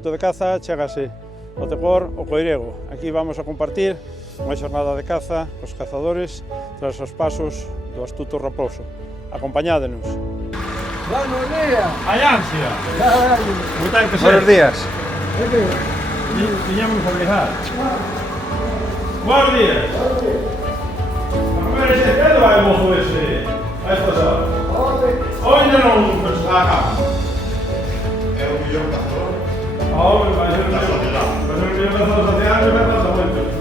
Coto de caza, chégase ao Tegor, o Coirego. Aquí vamos a compartir unha xornada de caza cos cazadores tras os pasos do astuto raposo. Acompañádenos. Buenos días. Hai ansia. Como ten que ser? Buenos días. Tiñamos que obligar. Buenos días. A comer ese pedo vai o mozo ese a estas horas. Hoxe non pensas a cama. É o mellor cazador Vai ser o mellor cazador social e vai pasar moito.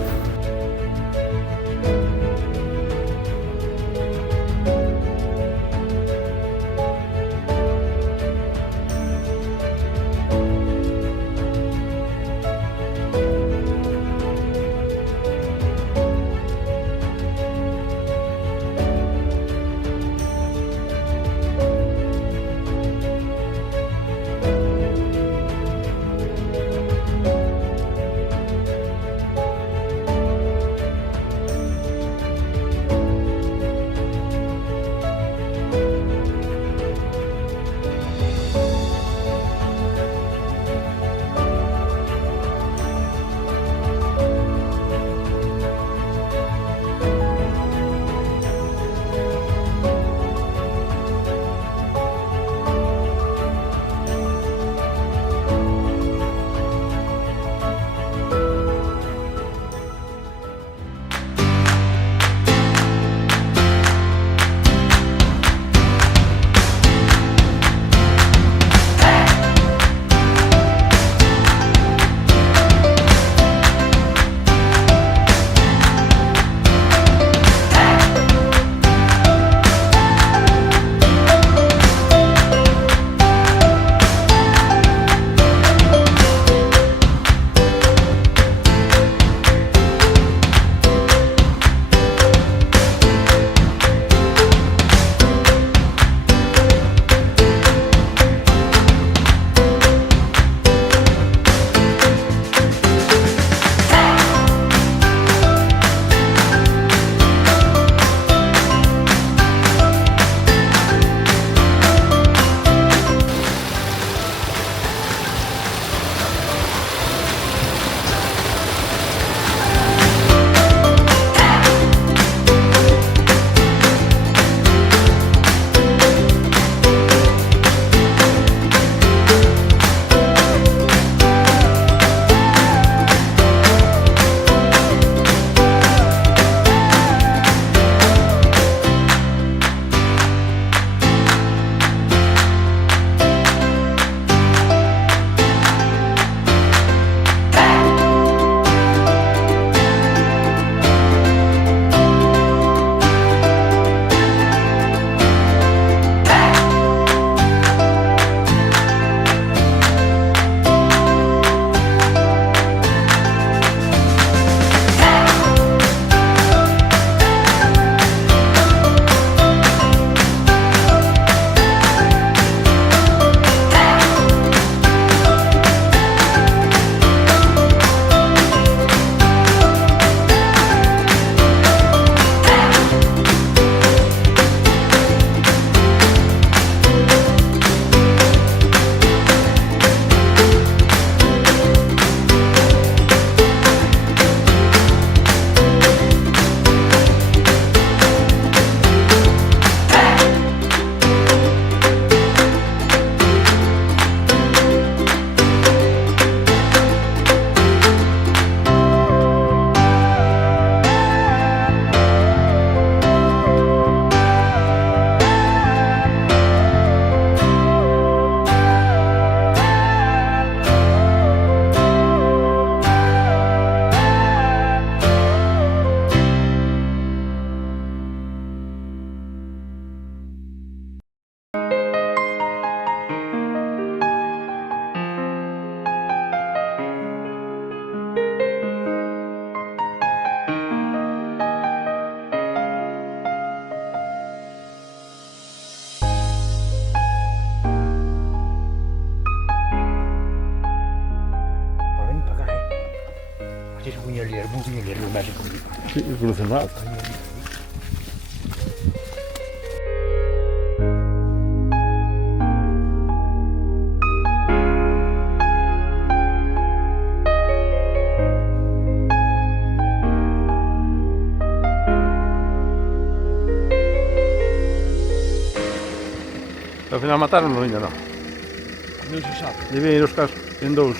Sí, el cruce no alto. Ao final mataron no ainda non. Non se sabe. Debían ir os casos en dous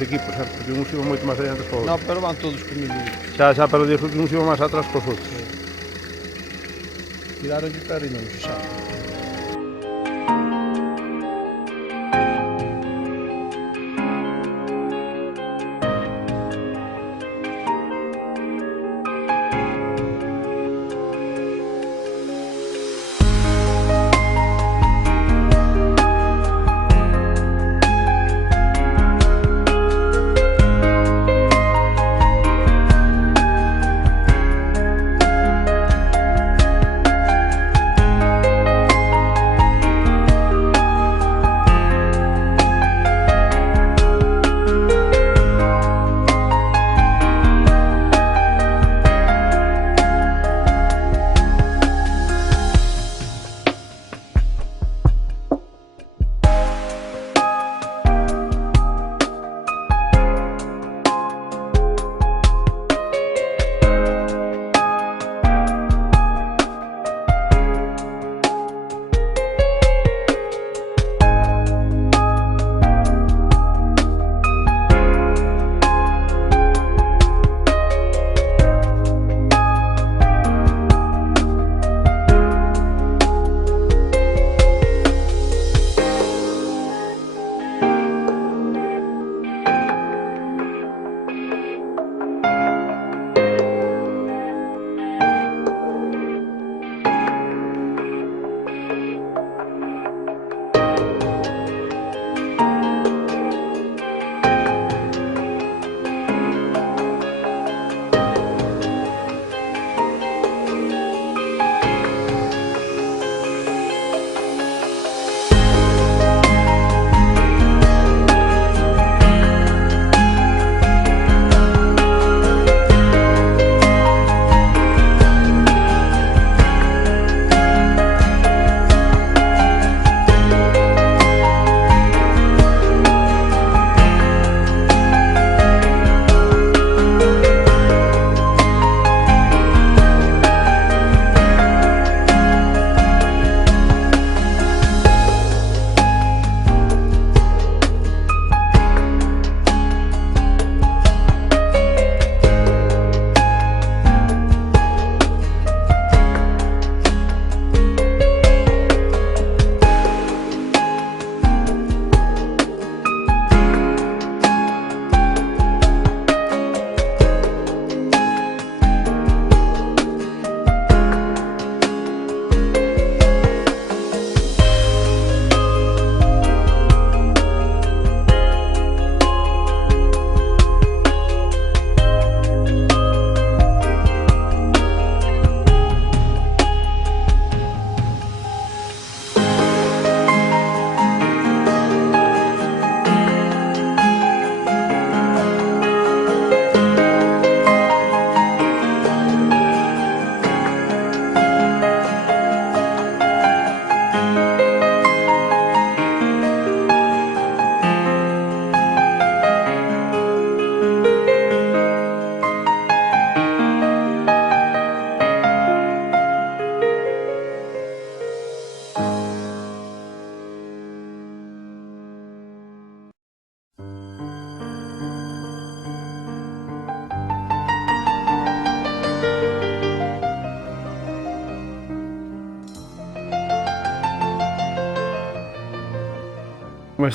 equipos, porque uns iban moito máis adiante que os outros. Non, pero van todos con mil minutos. Xa, pero dixo que uns iban máis atrás que os outros. Tiraron de perro e non se sabe.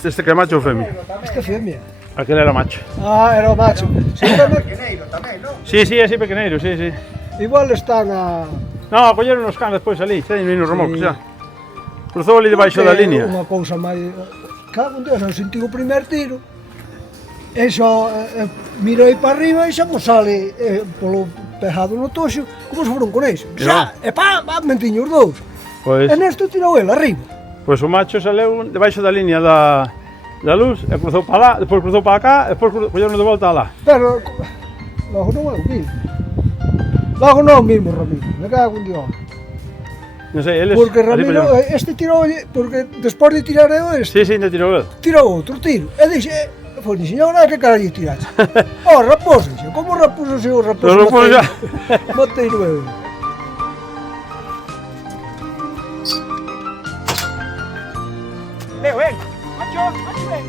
Este que é macho ou femia? Este é femia. Aquele era macho. Ah, era o macho. Pequeneiro tamén, non? Sí, sí, así pequeneiro, sí, sí. Igual están a... No, colleron os cans despois ali, xa no remolque, xa. Cruzou ali debaixo da línea. Unha cousa máis... Cago en Dios, eu senti o primer tiro. E xa mirei para arriba e xa mo sale polo pejado no toxo, como se foron con eso. Xa, e pam, mentiño os dous. Pois, E nesto tirou el arriba. pois o macho saleu debaixo da línea da luz e cruzou para lá, despois cruzou para cá, e despois colleron de volta lá. Pero logo non é o mismo. Logo non mismo Ramiro, me cago en Dios. Non sei, eles... Porque ali Ramiro, poñeron- este tirou, porque despois de tirar eu este, Sí, ainda tirou el. tirou outro tiro. E dixe, foi, dixe, agora que carallo tiraste? Oh, raposo, dixe, como raposo se o raposo? Os raposos já. Matei no eu. Leo, ven! Macho, ven!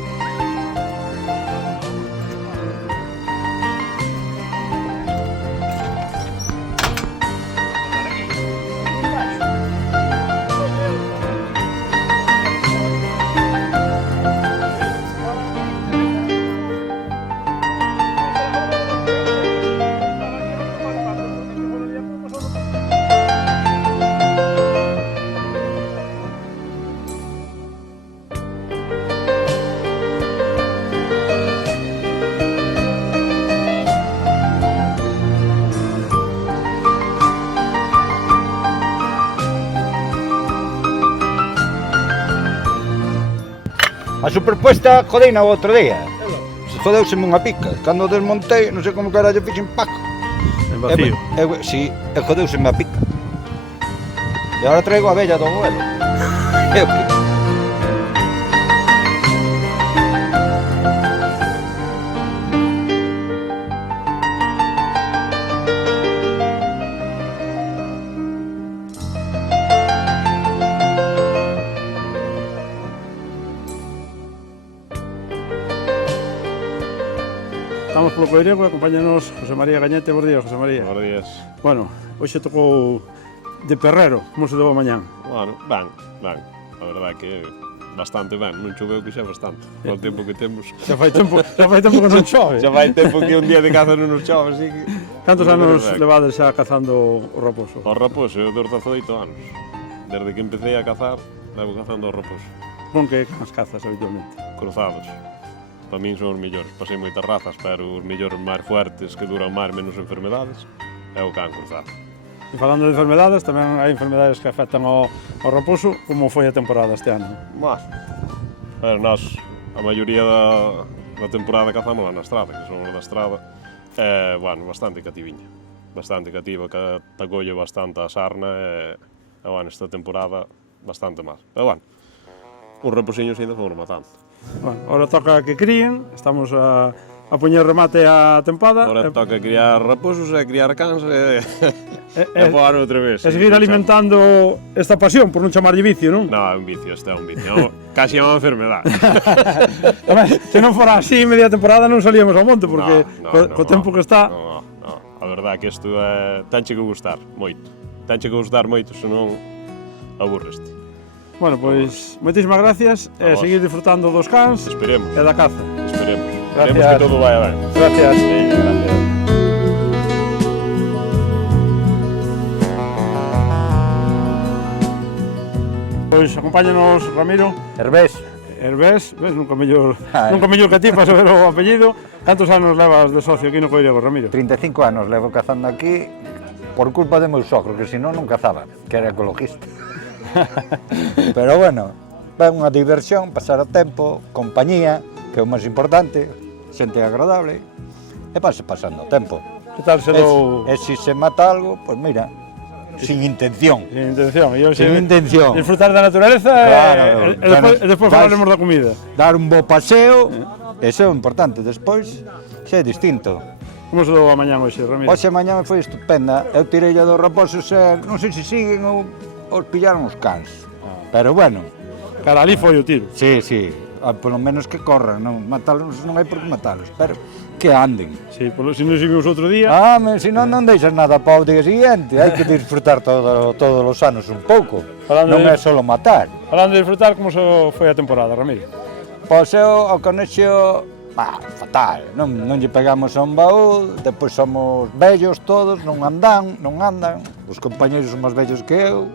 A superpuesta jodeina o outro día. Jodeuseme unha pica. Cando desmontei, non sei como carallo fixen paco. En vacío. Si, jodeuseme a pica. E agora traigo a vella do abuelo. E o que? Estamos polo Coirego e acompáñanos José María Gañete. Bos días, José María. Buenos días. Bueno, hoxe tocou de perrero, como se deu a mañán. Bueno, ben. A verdade que bastante ben, non choveu que xa bastante. O tempo que temos. Xa fai tempo que non chove. Xa vai tempo que un día de caza non nos chove, así que... Cantos Non anos me levades xa cazando o raposo? O raposo, eu dos 18 anos. Desde que empecé a cazar, levo cazando o raposo. Con que as cazas habitualmente? Cruzados. Para min son os millores. Pasei moitas razas, pero os millores máis fuertes que duran máis menos enfermedades é o can cruzado. E falando de enfermedades, tamén hai enfermedades que afectan ao raposo, como foi a temporada este ano? Mas, pero nós, a maioría da temporada cazamos na estrada, que son os da estrada, bueno, bastante cativiña. Bastante cativa, que tacolle bastante a sarna, e bueno, esta temporada bastante máis. Pero bueno, os raposiños ainda fomos matando. Bueno, ahora toca que críen, estamos a poñer remate á tempada. Agora toca criar raposos e criar cans e poar outra vez. E seguir alimentando esta pasión, por non chamarlle vicio, non? No, é un vicio, este é un vicio. Casi é unha enfermedade. Se non fora así media temporada non salíamos ao monte, porque co tempo que está... No. A verdade é que isto tenche que gustar moito. Tenche que gustar moito, senón aburreste. Bueno, pois, moitísimas gracias e vos. seguir disfrutando dos cans Esperemos, e da caza. esperemos. Gracias. Esperemos que todo vaya ben. Gracias. Veña, gracias. Pois acompáñanos Ramiro. Herbés. Herbés, ves, nunca mellor que ti para saber o apellido. Cantos anos levas de socio aquí no Coirego, Ramiro? 35 anos levo cazando aquí por culpa de meu sogro, que senón non cazaba, que era ecologista. Pero bueno, é unha diversión, pasar o tempo, compañía, que é o máis importante, xente agradable, e pasando o tempo. Que tal se dou... E se se mata algo, pois mira, sin intención. Sin intención. E hoxe Sin intención. disfrutar da naturaleza Claro, e despois falaremos da comida. Dar un bo paseo, eso é o importante. Despois, xa é distinto. Como se dou a mañán hoxe, Ramiro? Hoxe mañá foi estupenda. Eu tirei dos raposos e non sei se siguen ou os pillaron os cans. Pero bueno, Cara, ali foi o tiro. sí, polo menos que corran, non matalos non hai por que matalos, pero que anden. Sí, se non se vimos outro día. Se non deixas nada para o día seguinte, hai que disfrutar todos os anos un pouco. Falando Non de- é só matar. Falando de disfrutar, como foi a temporada, Ramiro? Pois eu, o conexo, fatal. Non lle pegamos a un baúl, depois somos vellos todos, non andan. Os compañeros son máis vellos que eu,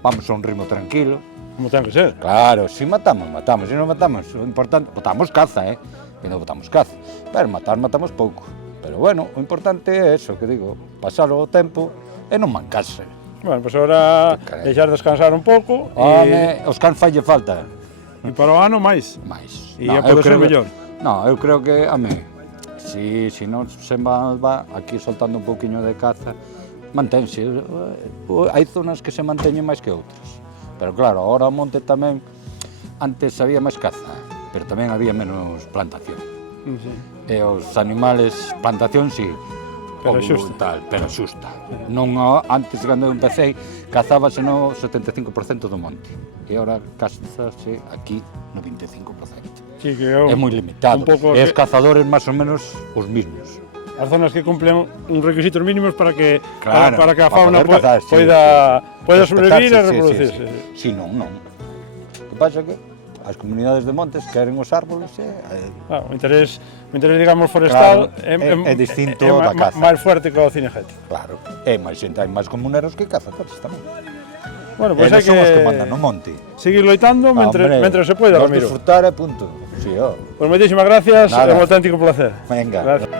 vamos a un ritmo tranquilo. Como ten que ser. Claro, si matamos, se non matamos, o importante, botamos caza, e non botamos caza, pero matamos pouco. Pero bueno, o importante é eso, que digo, pasar o tempo e non mancarse. Bueno, pois agora Carai. deixar descansar un pouco Os cans falle falta, e para o ano máis. máis. E pode ser mellor. Non, eu creo que, si non se va aquí soltando un pouquiño de caza, mantense. Hai zonas que se manteñen máis que outras. Pero claro, agora o monte tamén, antes había máis caza, pero tamén había menos plantación. E os animales, plantación sí, pero xusta. Pero xusta. Non, antes, cando eu empecé, cazábase no 75% do monte. E agora cázase aquí no 25%. Sí, que É moi limitado. E os que... cazadores máis ou menos os mismos. As zonas que cumplen uns requisitos mínimos para que, Claro, para que a para fauna poder cazar, sí, poida sí. sobrevivir e Respetarse, reproducirse. Sí, non. O que pasa é que as comunidades de montes queren os árboles e... O interés, digamos, forestal Claro, é distinto da caza. máis fuerte que o cinegético. Claro, e máis xente, hai máis comuneros que cazadores tamén. Bueno, pois Eles hai son os que que mandan no monte. seguir loitando mentre se poida, Nós Ramiro. disfrutar e punto. Sí, Pois moitísimas gracias, Nada. é un auténtico placer. Venga. Gracias.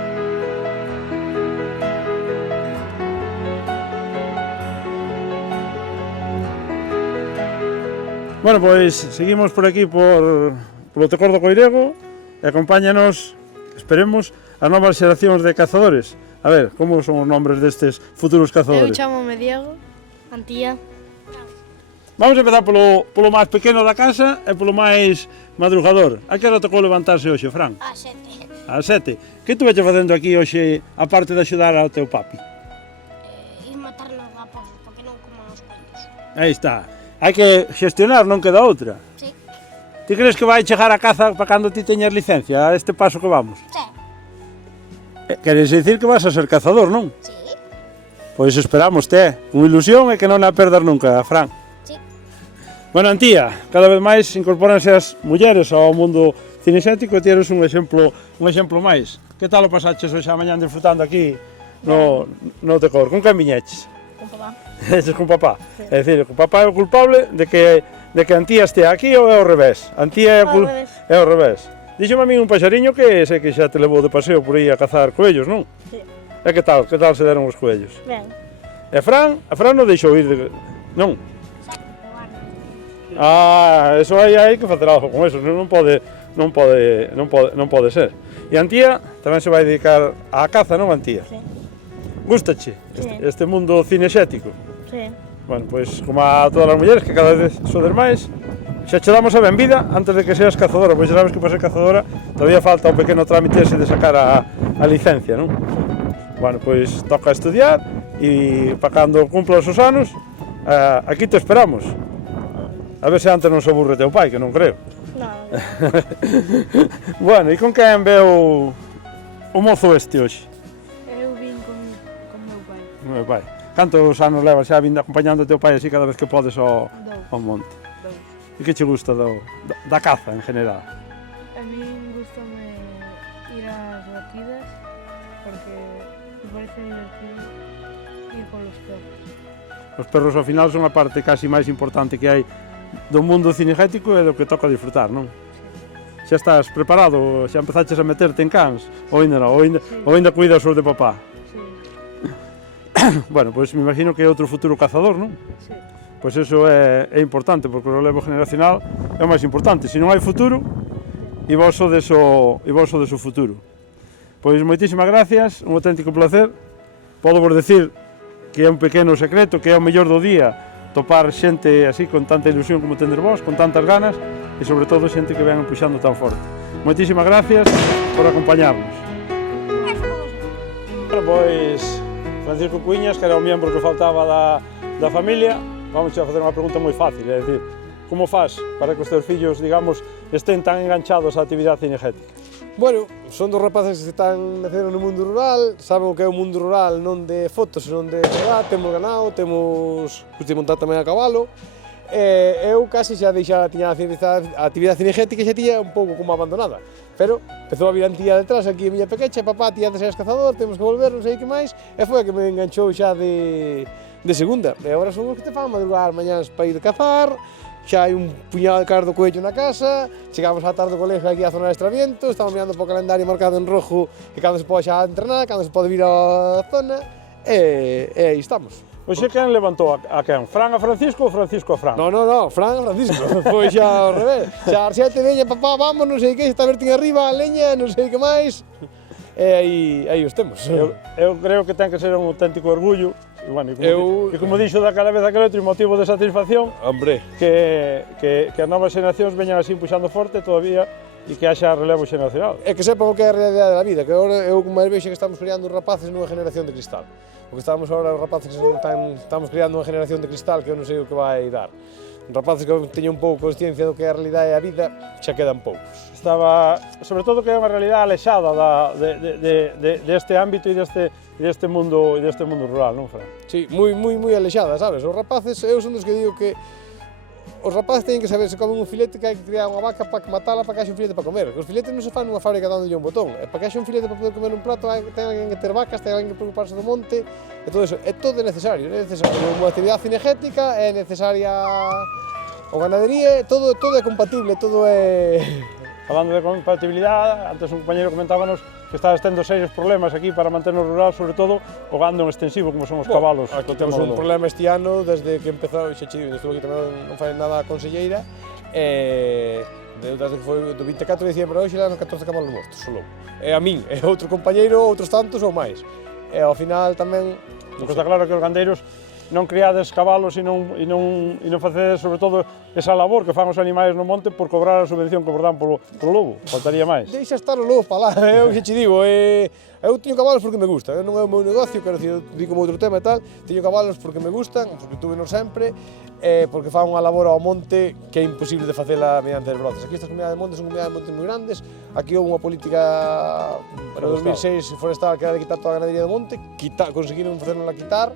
Bueno, pois seguimos por aquí polo Tecor do Coirego e acompáñanos, esperemos, as novas xeracións de cazadores. A ver, como son os nombres destes futuros Eu cazadores? chamome Diego, Antía. Vamos a empezar polo máis pequeno da casa e polo máis madrugador. A que hora tocou levantarse hoxe, Fran? A 7. Ás 7. Que tu veche facendo aquí hoxe, aparte de axudar ao teu papi? Ir matar nos raposos, porque non coman os coellos. Aí está. Hai que gestionar, non queda outra. Sí. Ti crees que vai chegar a caza para cando ti teñas licencia, a este paso que vamos? Sí. Queres dicir que vas a ser cazador, non? Sí. Pois esperamos, con ilusión e que non a perdas nunca, Fran. Sí. Bueno, Antía, cada vez máis incorporanse as mulleres ao mundo cinexético e ti eres un exemplo máis. Que tal o pasaches hoxe a mañán disfrutando aquí no Tecor? Con quen viñeches? Con papá. Eches con papá. Sí. É dicir, o papá é o culpable de que Antía estea aquí ou é ao revés? Antía é ao revés. Díxome a mí un paxariño que sei que xa te levou de paseo por aí a cazar coellos, non? Sí. E que tal se deron os coellos? Ben. E Fran non deixou ir, non? Eso hai que facer algo con eso, non pode ser. E Antía tamén se vai dedicar á caza, non, Antía? Sí. Gústache Sí. este mundo cinexético? Sí. Bueno, pois como a todas as mulleres que cada vez sodes máis, xa che damos a benvida antes de que seas cazadora, pois xa sabes que para ser cazadora todavía falta o pequeno trámite ese de sacar a licencia, non? Bueno, pois toca estudiar e para cando cumplas os anos, aquí te esperamos. A ver se antes non se aburre teu pai, que non creo. Non. Bueno, e con quen veu o mozo este hoxe? Eu vin con meu pai. Meu pai. Cantos anos levas xa vindo acompañando o teu pai así cada vez que podes ao monte? 2. E que che gusta da caza en general? A min gustame ir ás batidas porque me parece divertido ir con los perros. Os perros ao final son a parte casi máis importante que hai do mundo cinegético e do que toca disfrutar, non? Xa estás preparado? Xa empezaches a meterte en cans? Ou ainda non? Ou ainda cuidas os de papá? Sí. Bueno, pois me imagino que é outro futuro cazador, non? Sí. Pois eso é importante, porque o relevo generacional é o máis importante. Se non hai futuro, e vos sodes o futuro. Pois moitísimas gracias, un auténtico placer. Podo vos decir que é un pequeno secreto, que é o mellor do día topar xente así con tanta ilusión como tendes vos, con tantas ganas e sobre todo xente que ven empuxando tan forte. Moitísimas gracias por acompañarnos. Bueno, pois Francisco Cuiñas, que era o membro que faltaba da familia, vamos a facer unha pregunta moi fácil, é dicir, como faz para que os teus fillos, digamos, estén tan enganchados á actividade cinegética? Bueno, son dos rapaces que naceron no mundo rural, saben o que é o mundo rural, non de fotos, senón de ciudad, temos ganado, temos de montar tamén a cabalo. Eu casi xa tiña a actividade cinegética xa tiña un pouco como abandonada, pero empezou a vir a Antía detrás, aquí a miña pequecha, papá, ti antes eras cazador, temos que volver, non sei que máis, e foi a que me enganchou xa de segunda. E agora son os que te fan madrugar mañáns para ir cazar, xa hai un puñado de cardo coello na casa, chegamos á tarde do colegio aquí á zona de Estraviento, estamos mirando para o calendario marcado en rojo que cando se pode xa entrenar, cando se pode vir á zona, e aí estamos. Oxe, quen levantou a quen? Fran a Francisco ou Francisco a Fran? No, Fran a Francisco, foi xa ao revés. Xa a xente veña, papá, vamos, non sei que, está vertín arriba, a leña, non sei que máis, e aí os temos. Eu creo que ten que ser un auténtico orgullo bueno, Eu- e como dixo daquela vez aquel outro motivo de satisfacción Hombre, que as novas xeracións veñan así puxando forte todavía e que haxa relevo xeracional. é que sepan o que é a realidade da vida, que agora eu como máis vexo que estamos criando os rapaces nunha generación de cristal. O que estamos agora, os rapaces que estamos criando unha generación de cristal que eu non sei o que vai dar. Os rapaces que teñen un pouco consciencia do que é a realidade da vida, xa quedan poucos. Estaba, sobre todo, que é unha realidade alexada deste ámbito e deste mundo rural, non, Fran? Sí, moi alexada, sabes? Os rapaces, eu son dos que digo que os rapaces teñen que saber se comen un filete que hai que criar unha vaca para matala para que haxe un filete para comer. Os filetes non se fan nunha fábrica dándolle un botón. E para que haxe un filete para poder comer un prato ten alguén que ter vacas, ten alguén que preocuparse do monte e todo eso. É todo necesario, é necesario unha actividade cinegética, é necesaria o ganadería, todo é compatible, todo é... Falando de compatibilidade, antes un compañero comentábanos que estades tendo serios problemas aquí para manternos rural, sobre todo o gando en extensivo, como son os cabalos. Aquí temos un problema este ano, desde que empezou, xa che digo, estuve aquí tamén non fai nada a conselleira, desde que foi do 24 de diciembre hoxe, lá nos 14 cabalos mortos, só lobo. E a min, e outro compañeiro, outros tantos ou máis. E ao final tamén... O que está claro que os gandeiros non criades cabalos e non facedes, sobre todo, esa labor que fan os animais no monte por cobrar a subvención que vos dan polo lobo, faltaría máis. Deixa estar o lobo para lá, é o que che digo, eu teño cabalos porque me gusta, non é o meu negocio, quero dicir, digo como outro tema e tal, teño cabalos porque me gustan, porque tuve non sempre, porque fan unha labor ao monte que é imposible de facela mediante as broces. Aquí estas comunidades de monte son comunidades de monte moi grandes, aquí houve unha política no 2006 forestal que era de quitar toda a ganadería do monte, conseguiron facernos quitar,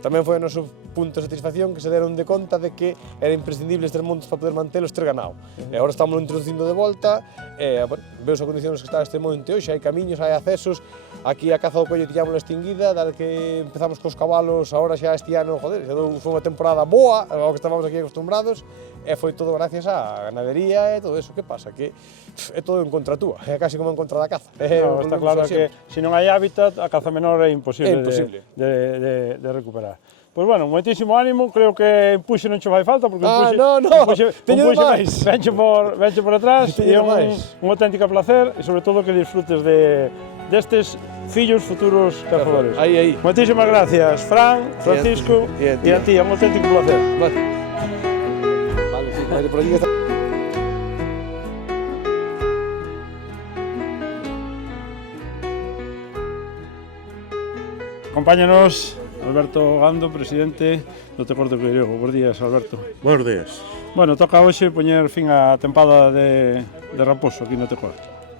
tamén foi o noso punto de satisfacción que se deron de conta de que era imprescindible ter montes para poder mantelos ter ganado. E agora estamos introducindo de volta, bueno, veos as condicións que está este monte hoxe, hai camiños, hai accesos, aquí a caza do coello tiñámola extinguida, dado que empezamos cos cabalos, agora xa este ano, joder, foi unha temporada boa, ao que estábamos aquí acostumbrados, e foi todo gracias á ganadería e todo eso. Que pasa? Que é todo en contra túa, é casi como en contra da caza. No, está claro que se non hai hábitat, a caza menor é imposible de recuperar. Pois bueno, moitísimo ánimo, creo que Empuxe non che fai falta, porque teño máis. Venche por atrás, e é un auténtico placer, e sobre todo que disfrutes destes fillos futuros cazadores. Aí. Moitísimas gracias, Fran, Francisco, e a ti, é un auténtico placer. Vale, sí, por aquí está. Acompáñanos Alberto Gando, presidente do Tecor de Coirego. Bos días, Alberto. Buenos días. Bueno, toca hoxe poñer fin á tempada de raposo aquí no Tecor.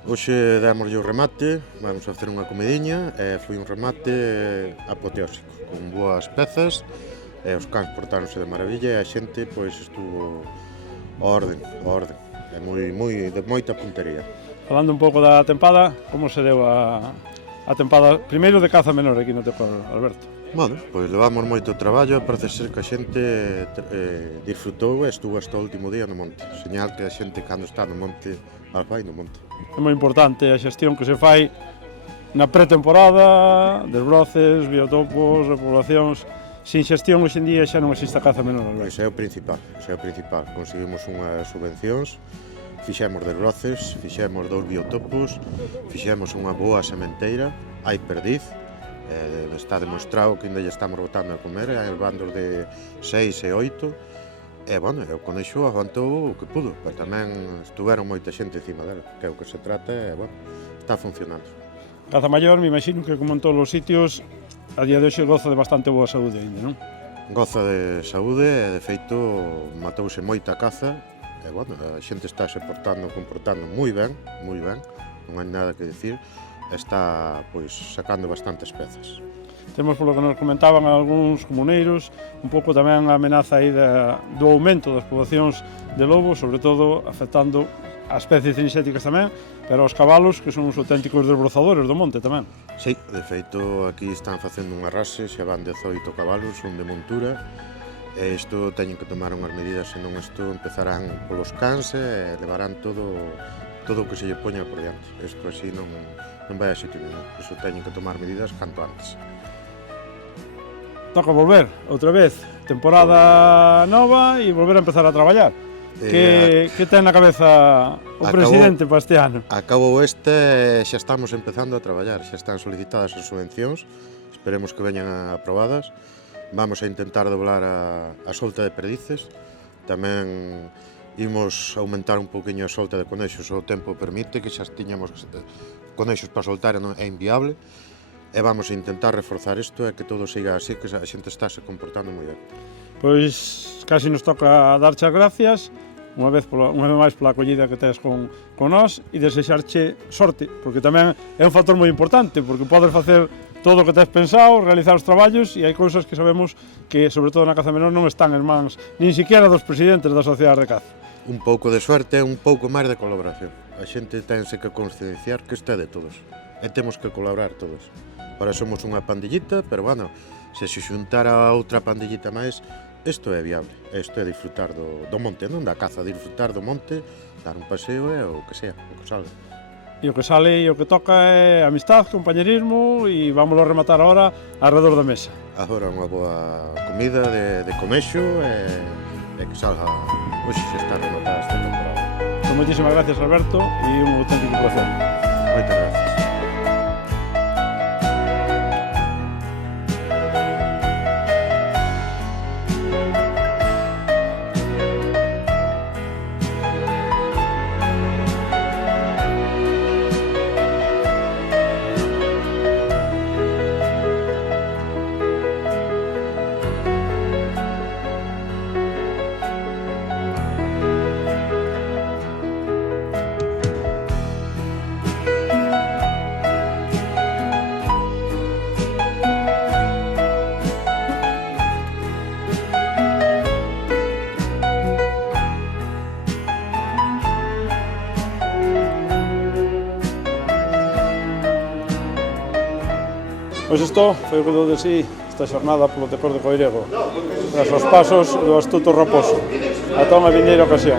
Hoxe démoslle o remate, vamos a facer unha comidiña e foi un remate apoteósico, con boas pezas e os cans portáronse de maravilla e a xente pois estuvo ao orden, é de moita puntería. Falando un pouco da tempada, como se deu a tempada primeiro de caza menor aquí no Tecor, Alberto? Bueno, pois levamos moito traballo e parece ser que a xente disfrutou e estuvo hasta o último día no monte. Señal que a xente cando está no monte, vai no monte. É moi importante a xestión que se fai na pretemporada, desbroces, biotopos, repoblacións. Sin xestión hoxe en día xa non existe a caza menor, Alberto. Ese é o principal, Conseguimos unhas subvencións, fixemos desbroces, fixemos 2 biotopos, fixemos unha boa sementeira, hai perdiz, está demostrado que ainda lle estamos botando a comer, hai bandos de 6 e 8, e, bueno, o conexo aguantou o que pudo, pero tamén estuveron moita xente encima dela, que é o que se trata, e, bueno, está funcionando. Caza maior, me imagino que como en todos os sitios, a día de hoxe goza de bastante boa saúde ainda, non? Goza de saúde e, de feito, matouse moita caza, e, bueno, a xente está se comportando moi ben, non hai nada que dicir, está pois sacando bastantes pezas. Temos, polo que nos comentaban algúns comuneiros, un pouco tamén a amenaza aí do aumento das poboacións de lobos, sobre todo afectando as especies cinexéticas tamén, pero aos cabalos, que son os auténticos desbrozadores do monte tamén. Sí, de feito, aquí están facendo un arrase, xa van 18 cabalos, son de montura, e isto teñen que tomar unhas medidas, senón isto empezarán polos cans e levarán todo o que se lle poña por diante. Isto así non vai a sitio nenhum, iso teñen que tomar medidas canto antes. Toca volver, outra vez, temporada nova e volver a empezar a traballar. Que ten na cabeza o presidente para este ano? Acabou este, xa estamos empezando a traballar, xa están solicitadas as subvencións, esperemos que veñan aprobadas. Vamos a intentar doblar a solta de perdices, tamén imos aumentar un poquinho a solta de conexos, o tempo permite, que xa tiñamos conexos para soltar e non é inviable, e vamos a intentar reforzar isto e que todo siga así, que a xente está se comportando moi ben. Pois casi nos toca darche as gracias unha vez máis pola acollida que tes con nós e desexarche sorte, porque tamén é un factor moi importante, porque podes facer todo o que tes pensado, realizar os traballos e hai cousas que sabemos que, sobre todo na caza menor, non están en mans nin siquiera dos presidentes da Sociedade de Caza. Un pouco de suerte e un pouco máis de colaboración. A xente tense que concienciar que isto é de todos e temos que colaborar todos. Ahora somos unha pandillita, pero bueno, se xuntara outra pandillita máis, isto é viable, isto é disfrutar do monte, non da caza, disfrutar do monte, dar un paseo e o que sea, o que salga. E o que sale e o que toca é amistad, compañerismo e vámoslo a rematar ahora alrededor da mesa. Agora unha boa comida de comexo e que salga, hoxe xa está rematada esta temporada. Pues moitísimas gracias, Alberto, e un auténtico placer. Moitas gracias. Pois isto foi o que dou de si esta xornada polo Tecor de Coirego, tras os pasos do astuto Raposo. Ata unha vindeira ocasión.